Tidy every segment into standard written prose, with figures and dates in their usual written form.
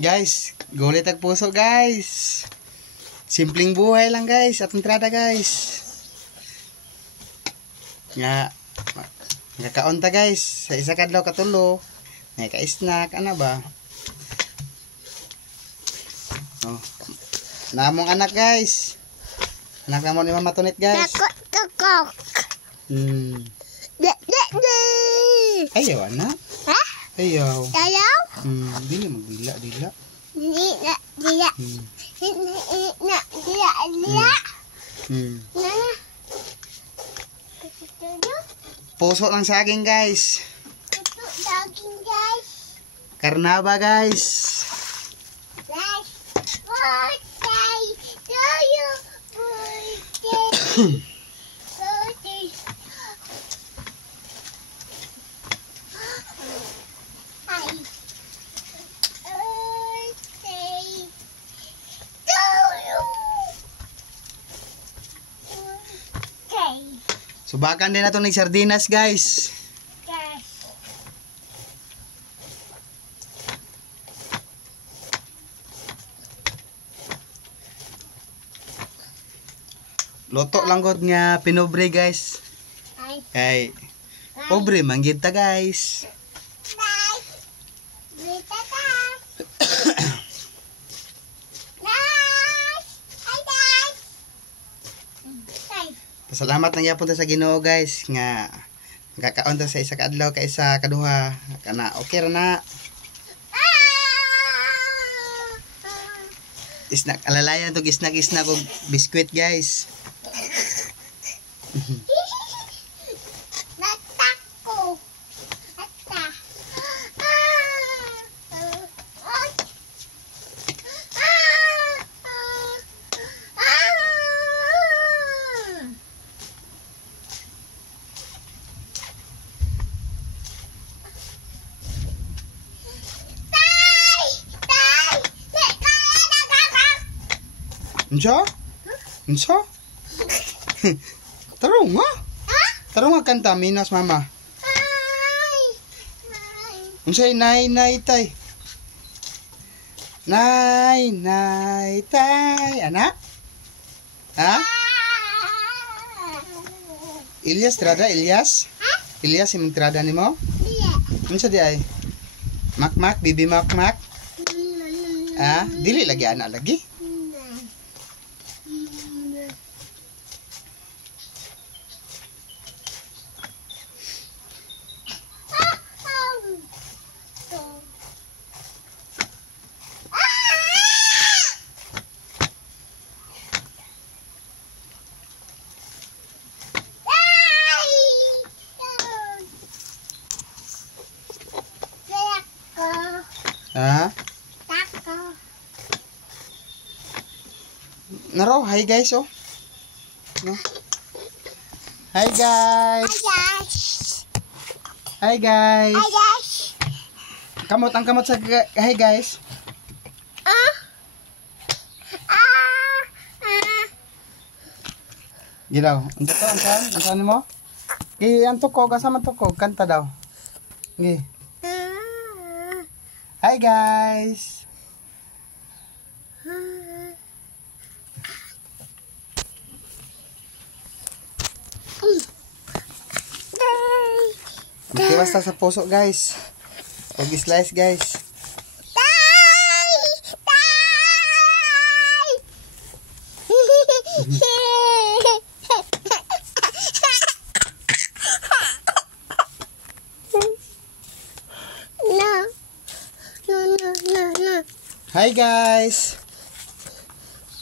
Guys, gulit ang puso guys. Simpleng buhay lang guys. At entrada guys. Nga, nagkakaunta guys. Sa isa kadlaw katulo. May ka-snack. Ano ba? Oh. Namong anak guys. Anak namon ni Mama Tunit guys. Kakok. Ayaw anak. Ha? Ayaw. Ayaw? Dili magbila, dila. Dila. Dila. Puso lang saging guys. Daging guys. Karnaba guys. Guys. Birthday to you. Birthday. Subakan din nato ng sardinas guys. Loto lang gud nga pinobre guys. Kay pobre manggid ta guys. Salamat nang yapon ta sa Ginoo guys nga magkakaon ta sa isa ka adlaw ka isa kaduha kana okay ra na. Snack alalayan to snack og biskwit guys. Natako. Unsa? Unsa? Tarong nga. Tarong nga kanta minas mama. Unsay nay tay? Nay tay, anak? Ha? Ilyas trada Ilyas? Ilyas imong trada nimo? Unsa di ay? Mak bibi mak. Dili lagi anak lagi. Tako. Naro, hi guys oh. No. Hi guys. Hi guys. Kamot sa hi guys. Gilaw, antan mo? Antok ko kasama to ko kanta daw. Gi. Hi guys. Magkiwas ta sa puso guys. Og slice guys. No. Hi guys.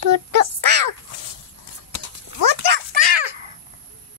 Tutok.